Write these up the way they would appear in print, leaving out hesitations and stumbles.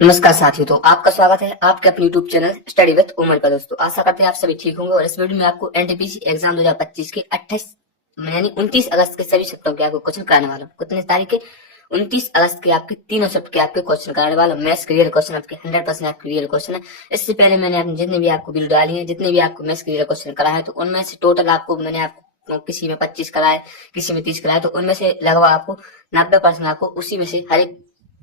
नमस्कार साथियों, तो आपका स्वागत है आपके अपने YouTube channel study with Umar का। दोस्तों आशा करते हैं आप सभी ठीक होंगे और इस वीडियो में आपको एनटीपीसी एग्जाम 2025 के 28 यानी 29 अगस्त के सभी शिफ्टों के आपको क्वेश्चन कराने वाला हूँ। कितने तारीख के? 29 अगस्त के आपके तीनों शिफ्ट के आपके क्वेश्चन कराने वाला हूँ। मैथ्स के रियल क्वेश्चन आपके 100% आपके रियल क्वेश्चन है। इससे पहले मैंने आपने जितने भी आपको वीडियो डाली है, जितने भी आपको मैथ्स के रियल क्वेश्चन कराए हैं, तो उनमें से टोटल आपको मैंने आपको किसी में 25 कराए, किसी में 30 कराए, तो उनमें से लगभग आपको 90% आपको उसी में से हर एक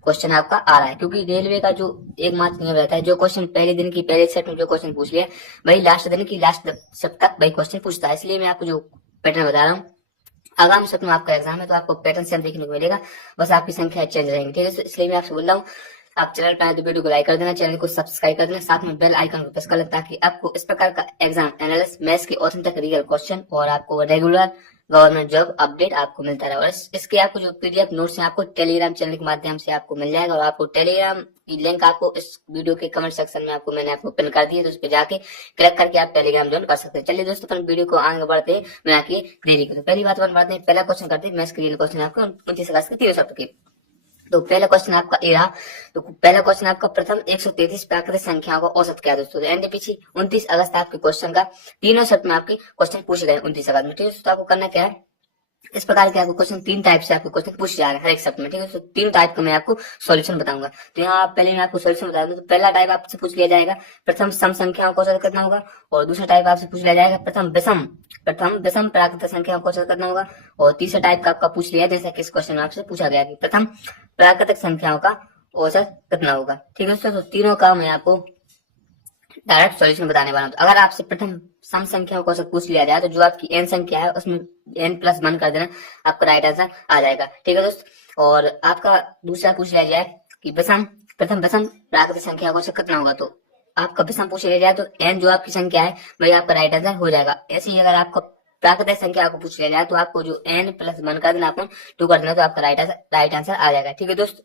क्वेश्चन आपका आ रहा है। क्योंकि रेलवे का जो एकमात्र नियम रहता है, जो क्वेश्चन पहले दिन की पहले सेट में जो क्वेश्चन पूछ लिया वही लास्ट दिन की लास्ट सेट तक वही क्वेश्चन पूछता है। इसलिए मैं आपको जो पैटर्न बता रहा हूँ, आगामी सेट में आपका एग्जाम है तो आपको पैटर्न सेम देखने को मिलेगा, बस आपकी संख्या चेंज रहेंगी। ठीक है, तो इसलिए मैं आपसे बोल रहा हूँ, आप चैनल पर आए तो वीडियो को लाइक कर देना, चैनल को सब्सक्राइब कर देना, साथ में बेल आइकन को प्रेस कर लेना, ताकि आपको इस प्रकार का एग्जाम एनालिसिस मैथ्स के ऑथेंटिक रियल क्वेश्चन और आपको रेगुलर गवर्नमेंट जॉब अपडेट आपको मिलता रहे। और इसके आपको जो पीडीएफ नोट्स हैं आपको टेलीग्राम चैनल के माध्यम से आपको मिल जाएगा, और आपको टेलीग्राम की लिंक आपको इस वीडियो के कमेंट सेक्शन में मैंने आपको पिन कर दी है, तो उस पर जाके क्लिक करके आप टेलीग्राम ज्वाइन कर सकते हैं। चलिए दोस्तों, अपन वीडियो को आगे बढ़ते हैं बिना किए देरी के। तो पहली बात अपन बढ़ते हैं, पहला क्वेश्चन करते हैं मैथ्स के रियल क्वेश्चन आपको 29 अगस्त के 3 शब्द के। तो पहला क्वेश्चन आपका ए रहा। तो पहला क्वेश्चन आपका प्रथम 133 प्राकृतिक संख्याओं का औसत क्या है दोस्तों। एनटीपीसी 29 अगस्त आपके क्वेश्चन का तीनों सेट में आपके क्वेश्चन पूछे गए 29 अगस्त में। ठीक है, तो आपको करना क्या है, इस प्रकार के आपको क्वेश्चन तीन टाइप से आपको क्वेश्चन पूछ जा रहे हैं हर एक सब्जेक्ट में। ठीक है, तो तीन टाइप का मैं आपको सॉल्यूशन बताऊंगा। तो यहाँ आप पहले मैं आपको सॉल्यूशन बता दूं, तो पहला टाइप आपसे पूछ लिया जाएगा प्रथम सम संख्याओं को औसत करना होगा, और दूसरा टाइप आपसे पूछ लिया जाएगा प्रथम विषम प्राकृतिक संख्याओं को औसत करना होगा, और तीसरा टाइप का आपका पूछ लिया जैसा कि इस क्वेश्चन में आपसे पूछा गया कि प्रथम प्राकृतिक संख्याओं का औसत कितना होगा। ठीक है, तो तीनों का मैं आपको डायरेक्ट सॉल्यूशन बताने वाला हूँ। तो अगर आपसे प्रथम सम संख्याओं को औसत पूछ लिया जाए, तो जो आपकी एन संख्या है उसमें n+1 कर देना, आपका राइट आंसर आ जाएगा। ठीक है दोस्त, और आपका दूसरा पूछ लिया जाए कि प्रथम विषम प्राकृतिक संख्या को औसत कितना होगा, तो आपका विषम पूछ लिया जाए तो n जो आपकी संख्या है वही आपका राइट आंसर हो जाएगा। ऐसे ही अगर आपका प्राकृतिक संख्या को पूछ लिया जाए तो आपको जो n+1 कर देना, आपको 2 कर देना, तो आपका राइट आंसर आ जाएगा। ठीक है दोस्त,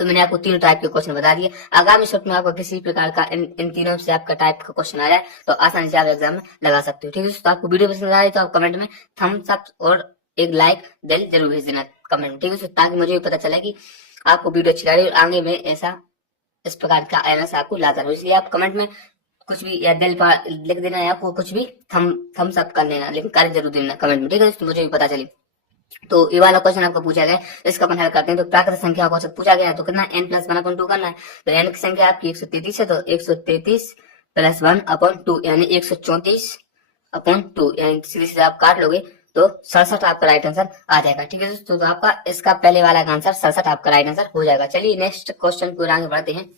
तो मैंने आपको तीनों टाइप के क्वेश्चन बता दिए। आगामी शिफ्ट में आपको किसी प्रकार का इन तीनों से आपका टाइप का क्वेश्चन आ जाए तो आसानी से आप एग्जाम में लगा सकते हो। ठीक है, तो आपको वीडियो पसंद आ रही तो आप कमेंट में थम्स अप और एक लाइक दिल जरूर भेज देना कमेंट में। ठीक है, ताकि मुझे भी पता चले कि आपको वीडियो अच्छी लगी और आगे में ऐसा इस प्रकार का एनालिसिस आपको लाता रहो। इसलिए आप कमेंट में कुछ भी या दिल पर लिख देना, या आपको कुछ भी थम्स अप कर लेना, लेकिन कर जरूर देना कमेंट में। ठीक है, तो मुझे भी पता चले। तो ये वाला क्वेश्चन आपको पूछा गया, इसका अपन हल करते हैं। तो प्राकृतिक संख्या को पूछा गया है, तो कितना n+1/2 करना है। तो n की संख्या आपकी 133 है, तो 133 + 1/2 यानी 134/2, यानी सीधे सीधे आप काट लोगे तो 67 आपका राइट आंसर आ जाएगा। ठीक है दोस्तों, तो आपका इसका पहले वाला आंसर 67 आपका राइट आंसर हो जाएगा। चलिए नेक्स्ट क्वेश्चन को आगे बढ़ते हैं।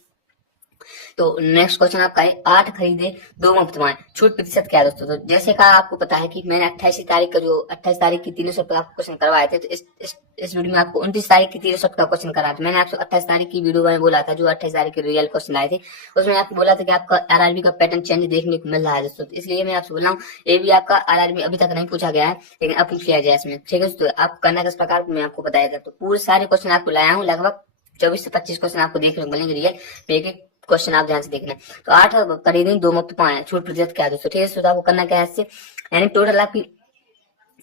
तो नेक्स्ट क्वेश्चन आपका है 8 खरीदे 2 मुफ्त पाए, छूट प्रतिशत क्या है दोस्तों। तो जैसे कहा आपको पता है कि मैंने 28 तारीख की 300 का क्वेश्चन करवाए थे, तो इस वीडियो में आपको 29 तारीख की 300 का क्वेश्चन कराया था। मैंने आपसे 28 तारीख की वीडियो में बोला था, जो 28 तारीख के रियल क्वेश्चन आए थे, उसमें आपको बोला था कि आपका आरआरबी का पैटर्न चेंज देखने को मिल रहा है दोस्तों। इसलिए मैं आपसे बोल रहा हूँ, ये भी आपका आरआरबी अभी तक नहीं पूछा गया है, लेकिन अब पूछ लिया जाए इसमें। ठीक है, तो आप करना किस प्रकार मैं आपको बताया था। तो पूरे सारे क्वेश्चन आपको लाया हूँ, लगभग 24 से 25 क्वेश्चन आपको देखने को मिलेंगे रियल, एक एक क्वेश्चन आप ध्यान से देखना। तो 8 खरीदें 2 मुफ्त पाए, छूट प्रतिशत क्या है दोस्तों। ठीक है, तो आपको करना क्या है इससे, यानी टोटल आपकी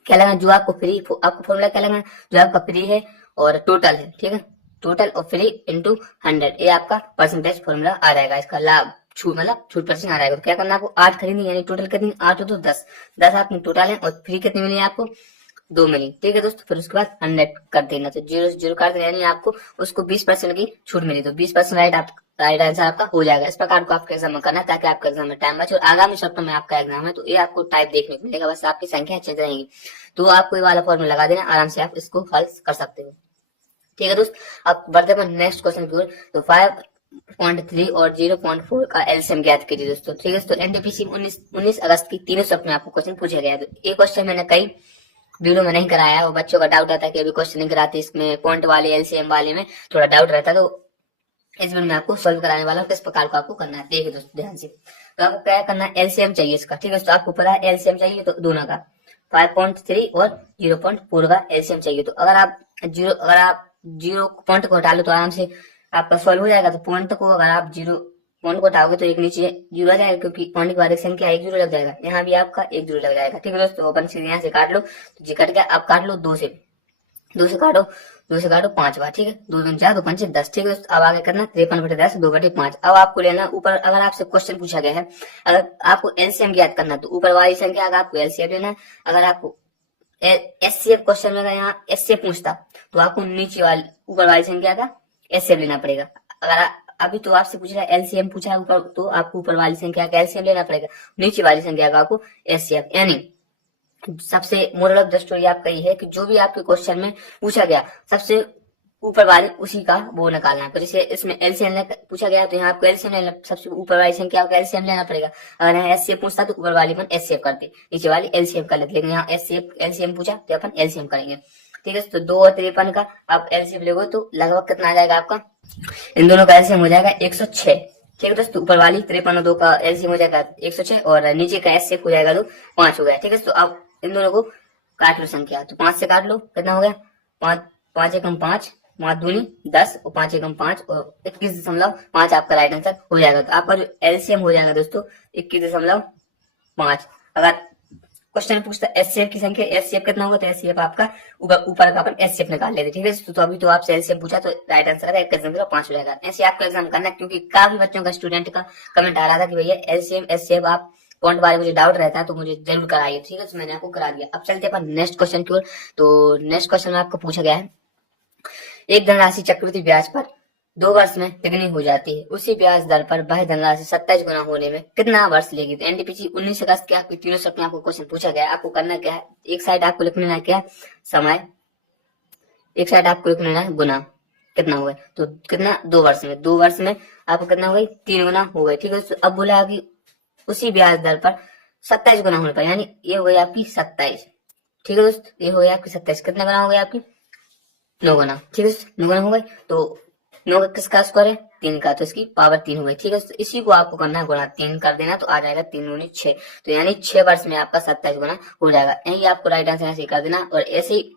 क्या लगना, जो आपको फ्री, आपको फॉर्मूला क्या लगना, जो आपका फ्री है और टोटल है। ठीक है, टोटल और फ्री इंटू 100, ये आपका परसेंटेज फॉर्मूला आ जाएगा। इसका लाभ छूट मतलब छूट परसेंट आ जाएगा। तो क्या करना, आपको 8 खरीदनी, यानी टोटल कितनी 8 हो तो 10 आपने टोटल है, और फ्री कितनी मिली आपको 2 मिली। ठीक है दोस्तों, फिर उसके बाद 100 कर देना, तो 0 से 0 कर देना, यानी आपको उसको 20% की छूट मिली, तो 20% राइट आंसर आपका हो जाएगा। इस प्रकार को आपके एग्जाम में करना है, ताकि आपके एग्जाम में टाइम बचे। और आगामी सप्ताह में आपका एग्जाम है, तो ये आपको टाइप देखने को मिलेगा, बस आपकी संख्या चेंज रहेगी। तो आपको ये वाला फॉर्मूला लगा देना, आराम से आप इसको हल कर सकते हो। ठीक है दोस्त, अब बढ़ते हैं नेक्स्ट क्वेश्चन की ओर। तो 5.3 और 0.4 का एलसीएम ज्ञात कीजिए दोस्तों। ठीक है, तो एनटीपीसी 19 अगस्त की तीनों सप्ताह में आपको क्वेश्चन पूछा गया है। तो ये क्वेश्चन मैंने कई वीडियो में नहीं कराया है, और बच्चों का डाउट आता है कि अभी क्वेश्चन नहीं कराते, इसमें पॉइंट वाले एलसीएम वाले में थोड़ा डाउट रहता है। तो इस वीडियो में आपको सॉल्व कराने वाला हूँ, किस प्रकार को आपको करना है। देखिए दोस्तों ध्यान से, तो आपको क्या करना है, एलसीएम चाहिए इसका। ठीक है, तो आपको पता है एलसीएम चाहिए, तो दोनों का 5.3 और 0.4 का एलसीएम चाहिए। तो अगर आप जीरो पॉइंट को हटा लो तो आराम से आपका सॉल्व हो जाएगा। तो पॉइंट को अगर आप पॉइंट को हटाओगे तो एक नीचे 0 आ जाएगा, क्योंकि पॉइंट के बाद एक संख्या 1 0 लग जाएगा, यहाँ भी आपका 1 0 लग जाएगा। ठीक है दोस्तों, अपन से यहाँ से काट लो, तो जी कट गया, आप काट लो 2 से, दो से काटो 5 बार, ठीक है। 2 दूनी 4, 2 पंचे 10, ठीक है दोस्तों। अब आगे करना 53/10 2/5। अब आपको लेना ऊपर, अगर आपसे क्वेश्चन पूछा गया है, अगर आपको एलसीएम ज्ञात करना है तो ऊपर वाली संख्या का आपको एलसीएम लेना है। अगर आपको एससीएफ क्वेश्चन में यहाँ एससीएफ पूछता तो आपको नीचे वाली ऊपर वाली संख्या का एससीएफ लेना पड़ेगा। अगर अभी तो आपसे पूछ रहा है एलसीएम पूछा है ऊपर, तो आपको ऊपर वाली संख्या का एलसीएम लेना पड़ेगा, नीचे वाली संख्या का आपको एससीएफ। यानी सबसे मोरल ऑफ द स्टोरी आपका ये है कि जो भी आपके क्वेश्चन में पूछा गया सबसे ऊपर वाले उसी का वो निकालना है। जैसे इसमें एलसीएम पूछा गया तो यहाँ आपको एलसीएम लेना, सबसे ऊपर वाली संख्या आपको एलसीएम लेना पड़ेगा। अगर यहाँ एससीएफ पूछता तो ऊपर वाली अपन एससीएफ करते, नीचे वाली एलसीएम कर लेते, लेकिन यहाँ एससीएफ एलसीएम पूछा तो अपन एलसीएम करेंगे, ठीक है। तो 2 और 53 का आप एलसीएम लोगे तो लगभग कितना आ जाएगा आपका, इन दोनों का एलसीएम हो जाएगा 106, ठीक है दोस्तों। ऊपर वाली 53 और 2 का एलसीएम हो जाएगा 106 और नीचे का एससीएफ हो जाएगा तो 5 हो गया, ठीक है। तो अब इन दोनों को काट लो संख्या, तो 5 से काट लो, कितना हो गया 5, 5 एकम 5, 5 दूनी 10 और 5 एकम 5 और 21.5 आपका राइट आंसर हो जाएगा। तो आपका जो एलसीएम हो जाएगा दोस्तों 21.5। अगर क्वेश्चन पूछता है एससीएफ की संख्या, एससीएफ कितना होगा, तो एससीएफ आपका ऊपर का अपन एससीएफ निकाल लेते, ठीक है। तो अभी तो आपसे एलसीएम पूछा तो राइट आंसर का 5 हो जाएगा। ऐसे आपका एग्जाम करना, क्योंकि काफी बच्चों का स्टूडेंट का कमेंट आ रहा था कि भैया एलसीएम एससीएफ आप पॉइंट बारे मुझे डाउट रहता है तो मुझे जरूर कराइए, ठीक है। तो मैंने आपको करा दिया। अब चलते अपन नेक्स्ट क्वेश्चन की ओर। तो नेक्स्ट क्वेश्चन में आपको पूछा गया है, एक धनराशि चक्रवृद्धि ब्याज पर 2 वर्ष में तिगुनी हो जाती है, उसी ब्याज दर पर वह धनराशि 27 गुना होने में कितना वर्ष लेगी। तो एनटीपीसी 19 अगस्त के आपके तीनों शब्द में आपको क्वेश्चन पूछा गया है। आपको करना क्या है, एक साइड आपको लिख लेना क्या समय, एक साइड आपको लिख लेना है गुना, कितना हुआ तो कितना 2 वर्ष में, 2 वर्ष में आपको कितना हो गई 3 गुना हो गए, ठीक है। तो अब बोला कि उसी ब्याज दर पर 27 गुना होने पर, यानी ये हो गई आपकी 27, ठीक है दोस्त। ये हो गई आपकी 27, कितना गुना हो गई आपकी 9 गुना, ठीक है। 9 गुना हो गई तो 9 का किसका स्क्वायर है 3 का, तो इसकी पावर 3 हो गई, ठीक है। तो इसी को आपको करना है गुणा 3 कर देना, तो आ जाएगा 3 दूनी 6, तो यानी 6 वर्ष में आपका 27 गुना हो जाएगा। यही आपको राइट आंसर ऐसे कर देना। और ऐसे ही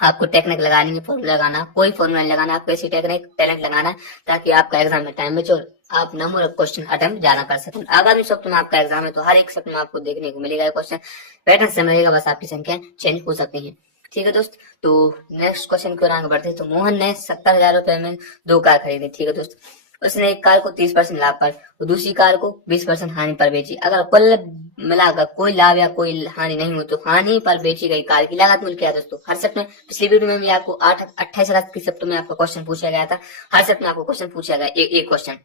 आपको टेक्निक लगानी है, फॉर्मूला लगाना, कोई फॉर्मूला नहीं लगाना, आपको ऐसी टेक्निक टैलेंट लगाना है ताकि आपका एग्जाम में टाइम बचे और आप नंबर ऑफ क्वेश्चन अटेम्प्ट ज्यादा कर सकें। आगामी सप्ताह में आपका एग्जाम है तो हर एक सप्ताह में आपको देखने को मिलेगा क्वेश्चन, पैटर्न सेम रहेगा, बस आपकी संख्या चेंज हो सकती है, ठीक है दोस्त। तो नेक्स्ट क्वेश्चन की ओर आगे बढ़ते हैं। तो मोहन ने 70,000 रुपए में 2 कार खरीदी, ठीक है दोस्त। उसने एक कार को 30% लाभ पर और दूसरी कार को 20% हानि पर बेची। अगर कुल मिलाकर कोई लाभ या कोई हानि नहीं हो तो हानि पर बेची गई कार की लागत मूल्य क्या है दोस्तों। हर सप्ताह में पिछली वीडियो में भी आपको 28 अगस्त की सप्ताह में आपका क्वेश्चन पूछा गया था। हर सप्ताह में आपको क्वेश्चन पूछा गया, एक क्वेश्चन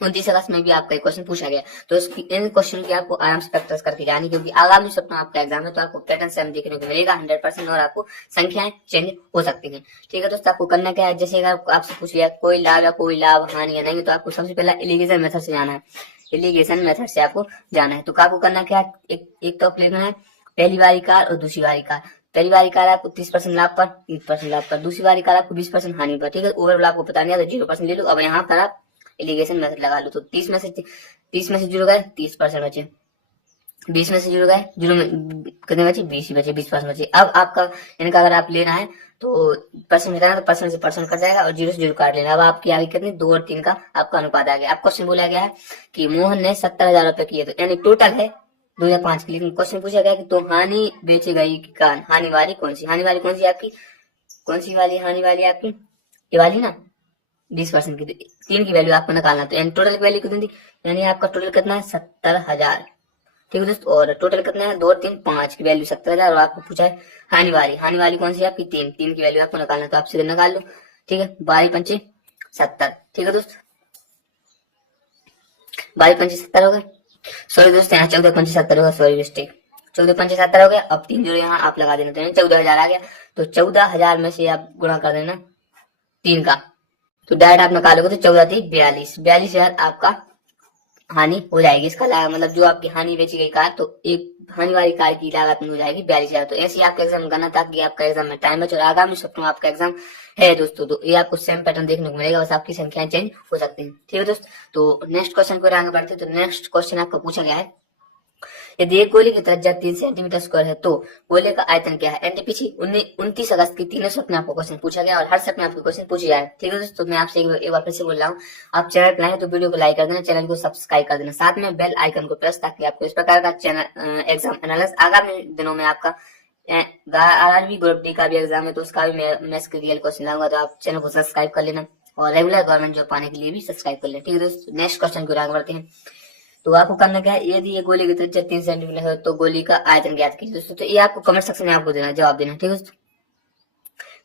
29 अगस्त में भी आपका एक क्वेश्चन पूछा गया। तो इन क्वेश्चन की आपको आराम से प्रैक्टिस करके जानी, क्योंकि आगामी सप्ताह आपका एग्जाम है तो आपको पैटर्न सेम देखने को मिलेगा 100% और आपको संख्याएं चेंज हो सकती हैं, ठीक है दोस्तों। आपको करना क्या है, जैसे अगर आपसे पूछ लिया कोई लाभ या कोई लाभ हानि या नहीं, तो आपको सबसे पहला एलिगेशन मेथड से जाना है, एलिगेशन मेथड से आपको जाना है। तो आपको करना क्या है, एक तो लिखना है पहली वाली कार और दूसरी वाली कार। पहली वाली कार आपको 30% लाभ पर 30% लाभ पर, दूसरी वाली कार आपको 20% हानि पर, ठीक है। ओवरऑल आपको पता नहीं है तो 0% ले लो। अब यहाँ पर आप एलिगेशन मेथड लगा लो। तो 30 में से 0 गए 30% बचे, 20 में से 0 गए 0 में कितने बचे 20 ही बचे, 20% बचे। अब आपका इनका अगर आप लेना है तो परसेंट मिलाना, तो परसेंट से परसेंट कट जाएगा और 0 से 0 काट लेना। अब आपकी आगे कितनी 2 और 3 का आपका अनुपात आ गया। अब क्वेश्चन बोला गया है कि मोहन ने 70,000 रुपए किए, तो यानी टोटल है 2005 की, लेकिन क्वेश्चन पूछा गया कि तो हानि बेची गई कार, हानि वाली कौन सी, हानि वाली कौन सी आपकी, कौन सी वाली हानि वाली आपकी ये वाली ना 20% की। 3 की वैल्यू आपको निकालना, तो टोटल की वैल्यू कितनी थी, यानी आपका टोटल कितना है 70,000, ठीक है दोस्तों। और टोटल कितना है 2 और 3 5 की वैल्यू 70,000 और आपको पूछा है हानि वाली कौन सी है आपकी 3 की वैल्यू आपको निकालना, तो आप सीधे निकाल लो, ठीक है। 12 पंचे 70, ठीक है दोस्त, 12 पंचे 70 हो गए, सॉरी दोस्तों यहाँ 14 पंचे 70 होगा, सॉरी मिस्टेक, 14 पंचे 70 हो गया। अब 3 जीरो यहाँ आप लगा देना, तो 14,000 आ गया। तो 14,000 में से आप गुणा कर देना 3 का, तो डायरेक्ट आप निकालोगे तो 14 थी 42,000 आपका हानि हो जाएगी। इसका मतलब जो आपकी हानि बेची गई कार, तो एक हानि वाली कार की लागत में हो जाएगी 42,000। तो ऐसे आपका एग्जाम करना ताकि आपका एग्जाम में टाइम बचे। और आगामी सप्ताह में आपका एग्जाम है दोस्तों, तो ये आपको सेम पैटर्न देखने को मिलेगा, बस आपकी संख्याएं चेंज हो सकती हैं, ठीक है दोस्त। तो नेक्स्ट क्वेश्चन को आगे बढ़ते हैं। तो नेक्स्ट क्वेश्चन आपको पूछा गया है, यदि एक गोले की त्रिज्या 3 सेंटीमीटर स्क्वायर है तो गोले का आयतन क्या है। एनटीपीसी 29 अगस्त की तीनों सप्ताह में आपको क्वेश्चन पूछा गया और हर सप्ताह में आपको क्वेश्चन पूछे जाए, ठीक है दोस्तों। मैं आपसे एक बार फिर से बोल रहा हूँ, आप चैनल पर आए तो वीडियो को लाइक कर देना, चैनल को सब्सक्राइब कर देना, साथ में बेल आइकन को प्रेस, ताकि आपको इस प्रकार का चैनल एग्जाम एनालिसिस आगामी दिनों में आपका RRB ग्रुप डी का भी एग्जाम है, तो उसका भी मैं इसके रियल क्वेश्चन लाऊंगा, तो आप चैनल को सब्सक्राइब कर लेना और रेगुलर गवर्नमेंट जॉब पाने के लिए भी सब्सक्राइब कर लेना। ठीक है दोस्तों, नेक्स्ट क्वेश्चन को आगे बढ़ते हैं। तो आपको करना क्या है, यदि ये गोली की त्रिज्या 3 सेंटीमीटर है तो गोली का आयतन ज्ञात कीजिए दोस्तों। तो ये आपको कमेंट सेक्शन में आपको देना, जवाब देना। ठीक है दोस्तों,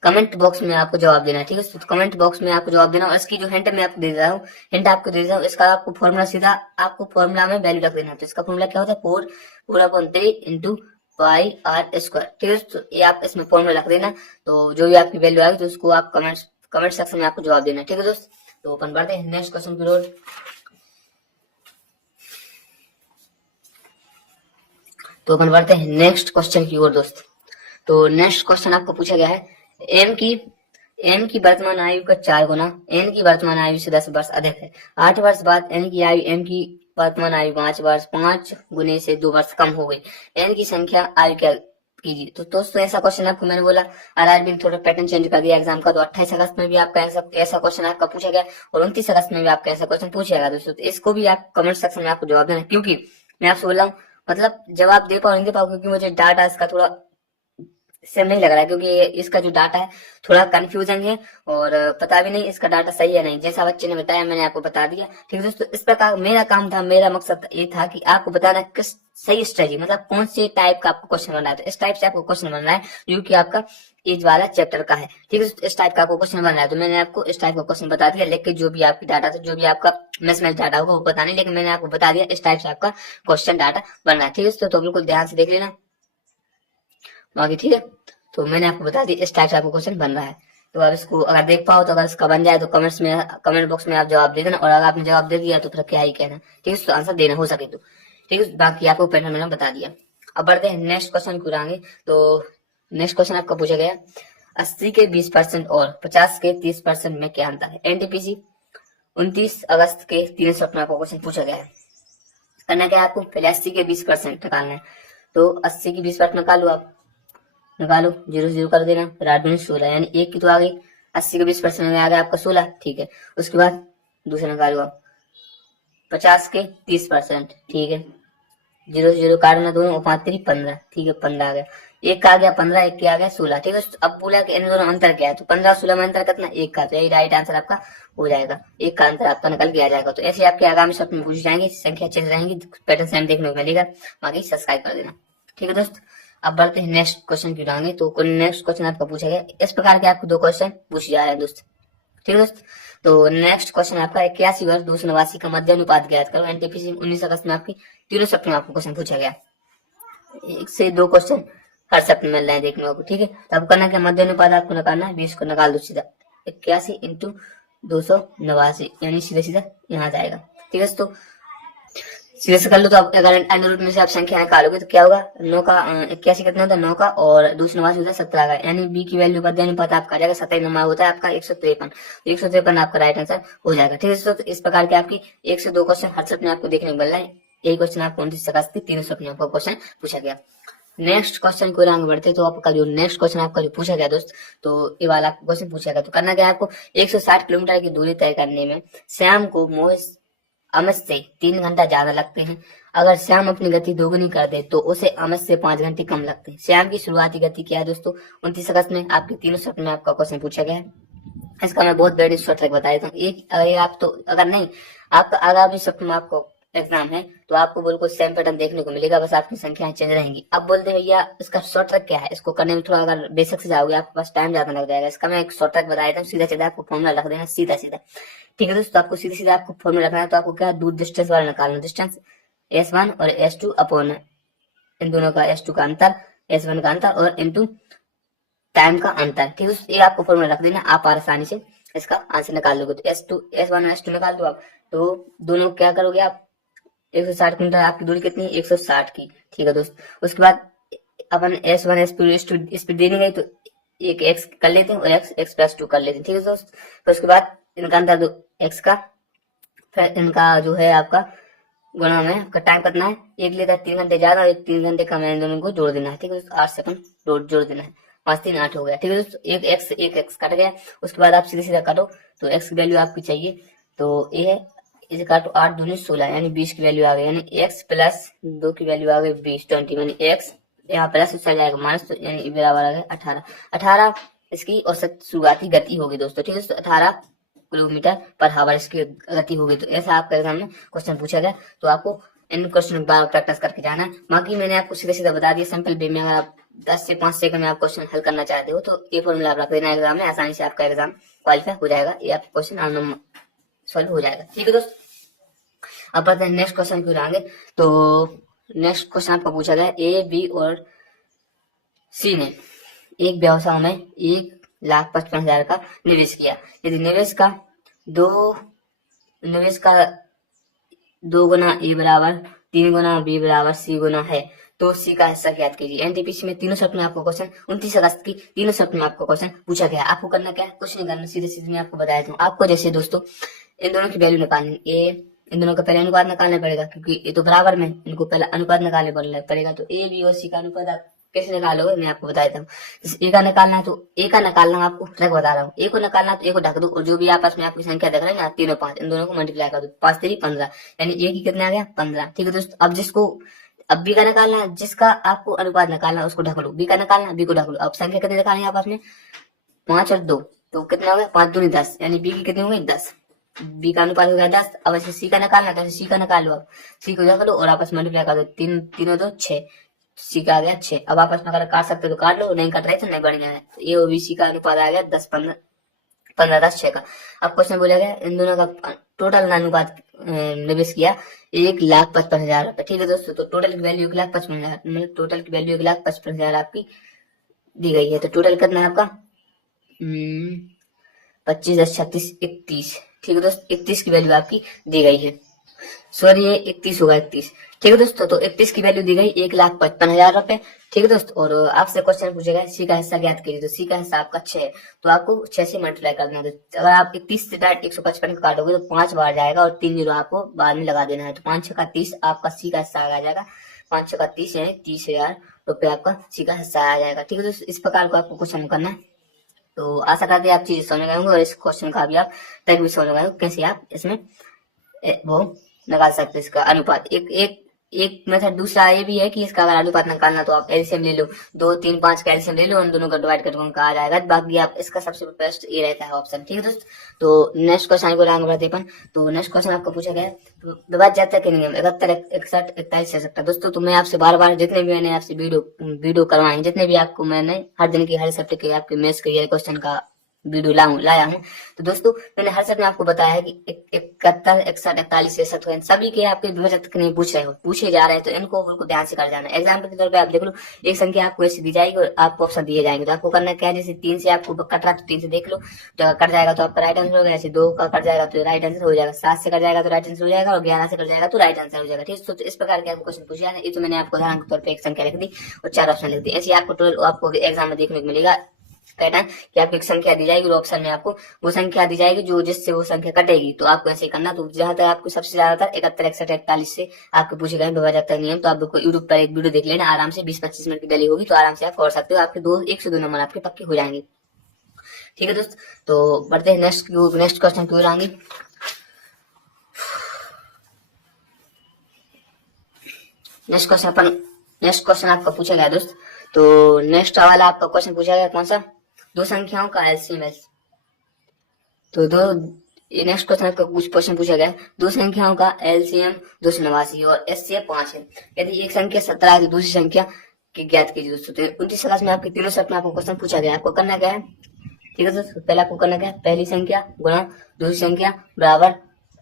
कमेंट बॉक्स में आपको जवाब देना है। ठीक है दोस्तों, कमेंट बॉक्स में आपको जवाब देना, और इसकी जो हिंट मैं आपको दे रहा हूँ, हिंट आपको दे रहा हूँ, इसका आपको फॉर्मूला सीधा आपको फॉर्मूला में वैल्यू रख देना है। तो इसका फॉर्मूला क्या होता है, 4 पूरा upon 3 into pi R square. ठीक है दोस्तों, ये आप इसमें फॉर्मूला रख देना, तो जो भी आपकी वैल्यू आएगी तो उसको आप कमेंट सेक्शन में आपको जवाब देना। ठीक है दोस्तों, तो अपन बढ़ते हैं नेक्स्ट क्वेश्चन की ओर। तो अपन बढ़ते हैं नेक्स्ट क्वेश्चन की ओर दोस्त। तो नेक्स्ट क्वेश्चन आपको पूछा गया है, एम की वर्तमान आयु का 4 गुना एन की वर्तमान आयु से 10 वर्ष अधिक है। 8 वर्ष बाद एन की आयु एम की वर्तमान आयु 5 वर्ष 5 गुने से 2 वर्ष कम हो गई। एन की संख्या आयु क्या कीजिए। तो दोस्तों ऐसा क्वेश्चन आपको मैंने बोला, आरआरबी ने थोड़ा पैटर्न चेंज कर दिया एग्जाम का, तो 28 अगस्त में भी आपका ऐसा क्वेश्चन आपका पूछा गया और 29 अगस्त में भी आपका ऐसा क्वेश्चन पूछा गया दोस्तों। तो इसको भी आप कमेंट सेक्शन में आपको जवाब देना, क्योंकि मैं आपसे बोल रहा हूँ मतलब जवाब दे पाओ नहीं दे पाओ, क्योंकि मुझे डाटा इसका थोड़ा सेम नहीं लग रहा है, क्योंकि इसका जो डाटा है थोड़ा कंफ्यूजन है और पता भी नहीं इसका डाटा सही है नहीं। जैसा बच्चे ने बताया मैंने आपको बता दिया। ठीक है दोस्तों, इस प्रकार मेरा काम था, मेरा मकसद ये था कि आपको बताना किस सही स्ट्रेटजी, मतलब कौन से टाइप का आपको क्वेश्चन बनना है। तो इस टाइप से आपको क्वेश्चन बनना है जो कि आपका एज वाला चैप्टर का है। ठीक है, इस टाइप का आपको क्वेश्चन बनना है, तो मैंने आपको इस टाइप का क्वेश्चन बता दिया। लेकिन जो भी आपकी डाटा था, जो भी आपका मिसमैच डाटा होगा वो पता नहीं, लेकिन मैंने आपको बता दिया इस टाइप से आपका क्वेश्चन डाटा बनना है। ठीक है, तो बिल्कुल ध्यान से देख लेना बाकी। ठीक है, तो मैंने आपको बता दिया इस टाइप से आपको क्वेश्चन बन रहा है। तो आप इसको अगर देख पाओ तो अगर इसका बन जाए तो कमेंट बॉक्स में आप जवाब दे देना, और अगर आपने जवाब दे दिया तो फिर क्या ही कहना। ठीक है, तो आंसर देना हो सके तो। ठीक है, बाकी आपको पैटर्न मैंने बता दिया। अब बढ़ते हैं नेक्स्ट क्वेश्चन को आगे। तो नेक्स्ट क्वेश्चन आपका पूछा गया 80 के 20% और 50 के 30% में क्या अंतर है। एनटीपीसी 29 अगस्त के 3 सप्ताह को क्वेश्चन पूछा गया है। करना क्या है आपको, पहले 80 के 20% निकालना है। तो 80 की 20% निकालो, आप निकालो, 0 0 कर देना, फिर 8 दूनी 16, यानी एक की तो आ गई। 80 के 20% में आ गया आपका 16। ठीक है, उसके बाद दूसरा निकालो आप 50 के 30%। ठीक है, 0 0 काटना दोनों, और 5 3 15। ठीक है, 15 आ गया, एक का आ गया 15, एक के आ गया 16। ठीक है, अब बोला कि इन दोनों अंतर क्या है, तो 15 16 में अंतर कितना, एक का। तो यही राइट आंसर आपका हो जाएगा, एक का अंतर आपका निकल के आ जाएगा। तो ऐसे आपके आगामी सत्र में पूछी जाएंगे, संख्या चेंज रहेंगी, पैटर्न सेम देखने को मिलेगा। बाकी सब्सक्राइब कर देना। ठीक है दोस्त, अब बढ़ते हैं नेक्स्ट क्वेश्चन की ओर। तो नेक्स्ट क्वेश्चन आपका पूछा गया, इस प्रकार के आपको 2 क्वेश्चन पूछे जा रहे हैं दोस्त। ठीक है दोस्त, तो नेक्स्ट क्वेश्चन आपका 81 वर्ष 289 का मध्य अनुपात ज्ञात करो। एनटीपीसी 19 अगस्त में आपकी 3 सप्ताह में आपको क्वेश्चन पूछा गया। 1 से 2 क्वेश्चन हर सप्ताह मिल रहे हैं देखने को। ठीक है, तो अब करना क्या, मध्य अनुपात आपको निकालना है, 20 को निकाल दो सीधा, 81 इंटू 289, यानी सीधा सीधा यहाँ जाएगा। ठीक है, तो सीधे से कर लो। तो अब अगर अंडर रूट में से आप संख्या निकालोगे तो क्या होगा, 9 का 81 कितना होता है, 9 का, और 289 होता है 17 का, यानी बी की वैल्यू का अनुपात आपका आ जाएगा 27 नंबर होता है आपका 153। 153 आपका राइट आंसर हो जाएगा। ठीक है, तो इस प्रकार के आपकी 1 से 2 क्वेश्चन हर सप्ताह में आपको देखने को मिल रहा है। यही क्वेश्चन आपको 29 अगस्त की 3 सप्ताह में आपको क्वेश्चन पूछा गया। नेक्स्ट क्वेश्चन को आगे बढ़ते, तो आपका जो नेक्स्ट क्वेश्चन आपका जो पूछा गया दोस्त, तो ये वाला क्वेश्चन पूछा गया। तो करना क्या है आपको, 160 किलोमीटर की दूरी तय करने में श्याम को अमित से 3 घंटा ज्यादा लगते हैं। अगर श्याम अपनी गति दोगुनी कर दे तो उसे अमित से 5 घंटे कम लगते हैं। श्याम की शुरुआती गति क्या है दोस्तों, 29 अगस्त में आपके 3 सत्र में आपका क्वेश्चन पूछा गया है। इसका मैं बहुत बेस्ट शॉर्ट ट्रिक बता देता हूँ। एक अगर आप तो अगर नहीं आपका आगामी सत्र में आपको एग्जाम है तो आपको बिल्कुल सेम पैटर्न देखने को मिलेगा, बस आपकी संख्याएं चेंज रहेंगी। अब बोलते हैं भैया इसका शॉर्ट ट्रिक क्या है, इसको करने में थोड़ा अगर बेसिक से जाओगे आपके पास टाइम ज्यादा लग जाएगा। इसका मैं एक शॉर्ट ट्रिक बता देता हूँ, सीधा सीधा आपको फॉर्मूला रख देना, सीधा सीधा। ठीक है दोस्तों, आपको सीधे सीधा आपको फॉर्मूला रखना है। तो आपको क्या, दूर डिस्टेंस वाला निकालना, डिस्टेंस S1 और S2 अपॉन इन दोनों का S2 का अंतर, S1 का अंतर और इंटू टाइम का अंतर। ठीक है, ये आपको फॉर्मूला रख देना, आप आसानी से इसका आंसर निकाल लोगे। तो S1 और S2 निकाल दो आप, तो दोनों क्या करोगे आप, 160 किलोमीटर आपकी दूरी कितनी है, 160 की। ठीक है दोस्त, उसके बाद अपन S1 S2 स्पीड देनी गई तो एक x कर लेते हैं और x प्लस 2 कर लेते हैं। ठीक है दोस्त, फिर उसके बाद इनका अंतर दो x का, फिर इनका जो है आपका गुणा में आपका टाइम कितना है, एक लेता है 3 घंटे ज्यादा और 3 घंटे कम है, दोनों को जोड़ देना है। ठीक है, 8 से अपन जोड़ देना है, 5 3 8 हो गया। ठीक है दोस्तों, एक x कट गया। उसके बाद आप सीधे सीधा काटो, तो x की वैल्यू आपकी चाहिए, तो ये है इसे काटो, 8 दूनी 16, यानी 20 की वैल्यू आ गई, यानी x प्लस 2 की वैल्यू आ गई 20 20, यानी x यहाँ प्लस चल जाएगा माइनस, तो यानी बराबर आ गया 18। 18 इसकी औसत शुरुआती गति होगी दोस्तों, ठीक है दोस्तों, 18 किलोमीटर पर हावर इसकी गति होगी। तो ऐसा आपका एग्जाम में क्वेश्चन पूछा गया, तो आपको इन क्वेश्चन बार प्रैक्टिस करके जाना है। बाकी मैंने आपको सीधा सीधा बता दिया सिंपल वे में। अगर आप 10 से 5 सेकंड में आप क्वेश्चन हल करना चाहते हो तो ये फॉर्मूला आप रख देना एग्जाम में, आसानी से आपका एग्जाम क्वालिफाई हो जाएगा, ये आपका क्वेश्चन सॉल्व हो जाएगा, ठीक है दोस्त। अब बढ़ते हैं नेक्स्ट क्वेश्चन की ओर आगे। तो नेक्स्ट क्वेश्चन आपका पूछा गया, ए बी और सी ने एक व्यवसाय में 1,55,000 का निवेश किया। यदि निवेश का 2 गुना ए बराबर 3 गुना बी बराबर सी गुना है, तो सी का हिस्सा ज्ञात कीजिए। एनटीपीसी में तीनों शर्त में आपको क्वेश्चन 29 अगस्त की तीनों शर्त में आपको क्वेश्चन पूछा गया। आपको करना क्या है, कुछ नहीं करना, सीधे सीधे मैं आपको बताया दूं। आपको जैसे दोस्तों इन दोनों की वैल्यू निकालनी, इन दोनों का पहले अनुपात निकालना पड़ेगा, क्योंकि ये तो बराबर में, इनको पहले अनुपात निकालना पड़ेगा। तो ए बी और सी का अनुपात आप कैसे निकालोगे मैं आपको बता देता हूँ। ए का निकालना है तो ए का निकालना आपको ट्रैक बता रहा हूँ, ए को निकालना तो ए को ढक दो, और जो भी आपस में आपकी संख्या देख रहे हैं ना 3 और 5, इन दोनों को मल्टीप्लाई कर दो, 5 3 15, यानी ए की कितना आ गया 15, ठीक है दोस्तों। अब बी का निकालना है, जिसका आपको अनुपात निकालना है उसको ढक लो, बी का निकालना बी को ढक लो। अब संख्या कितनी निकालनी है आपस में 5 और 2, तो कितना हो गया 5 दूनी 10, यानी बी की कितनी हो गई 10, बी का अनुपात हो गया 10। अब ऐसे सी का निकालना है तो सी का निकाल लो, अब सी को ढक लो और आपस में मल्टीप्लाई कर दो, 3 3 2 6, सी का आ गया 6। अब आपस में अगर काट सकते तो काट लो, नहीं काट रहे तो नहीं बढ़ गया है। तो ए और बी सी का अनुपात आ गया 10 15 15 10 6 का। अब क्वेश्चन बोला गया इन दोनों का टोटल अनुपात निवेश किया 1,55,000 रुपए, ठीक है दोस्तों। तो टोटल की वैल्यू 1,55,000, मतलब टोटल की वैल्यू 1,55,000 आपकी दी गई है। तो टोटल कितना है आपका 25 10 36 31, ठीक है दोस्तों, 31 की वैल्यू आपकी दी गई है। सॉरी ये 31 होगा 31, ठीक है दोस्तों। तो 31 की वैल्यू दी गई 1,55,000 रुपए, ठीक है दोस्तों। और आपसे क्वेश्चन पूछेगा सी का हिस्सा ज्ञात कीजिए, तो सी का हिस्सा आपका 6, तो आपको 6 से मल्टीप्लाई कर देना है। तो अगर आप 31 से डायरेक्ट 155 का काटोगे तो 5 बार जाएगा और 3 जीरो आपको बाद में लगा देना है। तो 5 6 का 30 आपका सी का हिस्सा आ जाएगा, 5 6 का 30 यानी 30,000 रुपए आपका सी का हिस्सा आ जाएगा, ठीक है दोस्तों। इस प्रकार को आपको क्वेश्चन करना है। तो आशा करते हैं आप चीजें समझ गए होंगे और इस क्वेश्चन का भी आप टैग भी समझ गए हो, कैसे आप इसमें वो निकाल सकते हैं इसका अनुपात। एक मेथड दूसरा ये भी है कि इसका अगर अनुपात निकालना तो आप एलसीएम ले लो, 2 3 5 का एलसीएम ले लो, उन दोनों का डिवाइड करके उनका आ जाएगा। बाकी आप इसका सबसे बेस्ट ये रहता है ऑप्शन, ठीक है दोस्त। तो नेक्स्ट क्वेश्चन को आगे बढ़ते अपन। तो नेक्स्ट क्वेश्चन आपको पूछा गया विभाज्य जाता के नियम 71 61 41 66 दोस्तों। तो मैं आपसे बार बार जितने भी मैंने आपसे वीडियो करवाए, जितने भी आपको मैंने हर दिन की हर सब्जेक्ट के आपके मैथ्स के क्वेश्चन का वीडियो लाया हूँ। तो दोस्तों मैंने हर सब में आपको बताया है कि 71 61 41 67 सभी के आपके विभाजक के नहीं पूछे जा रहे हैं, तो इनको ध्यान से कर जाना। एग्जाम्पल के तौर पे आप देख लो, एक संख्या आपको ऐसी दी जाएगी और आपको ऑप्शन दिए जाएंगे, तो आपको करना क्या है, जैसे 3 से आपको कट रहा तो 3 से देख लो, तो कट जाएगा तो आपका राइट आंसर होगा। ऐसे 2 का कट जाएगा तो राइट आंसर हो जाएगा, 7 से कट जाएगा तो राइट आंसर हो जाएगा, और 11 से कट जाएगा तो राइट आंसर हो जाएगा, ठीक है। तो इस प्रकार के आपको क्वेश्चन पूछे जाए। ये तो मैंने आपको उदाहरण के तौर पर एक संख्या लिख दी और 4 ऑप्शन लिख दी। ऐसे आपको टोटल आपको एग्जाम में देखने को मिलेगा पैटर्न कि आपको एक संख्या दी जाएगी और ऑप्शन में आपको वो संख्या दी जाएगी जो जिससे वो संख्या कटेगी, तो आपको ऐसे करना। तो ज्यादातर आपको सबसे ज्यादातर 71 61 41 से आपको पूछे गए विभाजक नियम, तो आप यूट्यूब पर एक वीडियो देख लेना आराम से, 20-25 मिनट की डली होगी, तो आराम से आप कर सकते हो। आपके 1 से 2 नंबर आपके पक्के हो जाएंगे, ठीक है दोस्त। तो बढ़ते हैं नेक्स्ट क्वेश्चन की ओर आगे। नेक्स्ट क्वेश्चन आपका पूछा गया दोस्त। तो नेक्स्ट वाला आपका क्वेश्चन पूछा गया कौन सा, दो संख्याओं का एलसीएम। तो नेक्स्ट क्वेश्चन आपका कुछ क्वेश्चन पूछा गया, दो संख्याओं का एलसीएम 289 और एचसीएफ 5 है। यदि एक संख्या 17 है तो दूसरी संख्या की ज्ञात कीजिए दोस्तों। तो 29 क्लास में आपके तीनों शब्द में आपको क्वेश्चन पूछा गया, आपको करना क्या है, ठीक है दोस्तों। पहले आपको करना क्या है, पहली संख्या गुणा दूसरी संख्या बराबर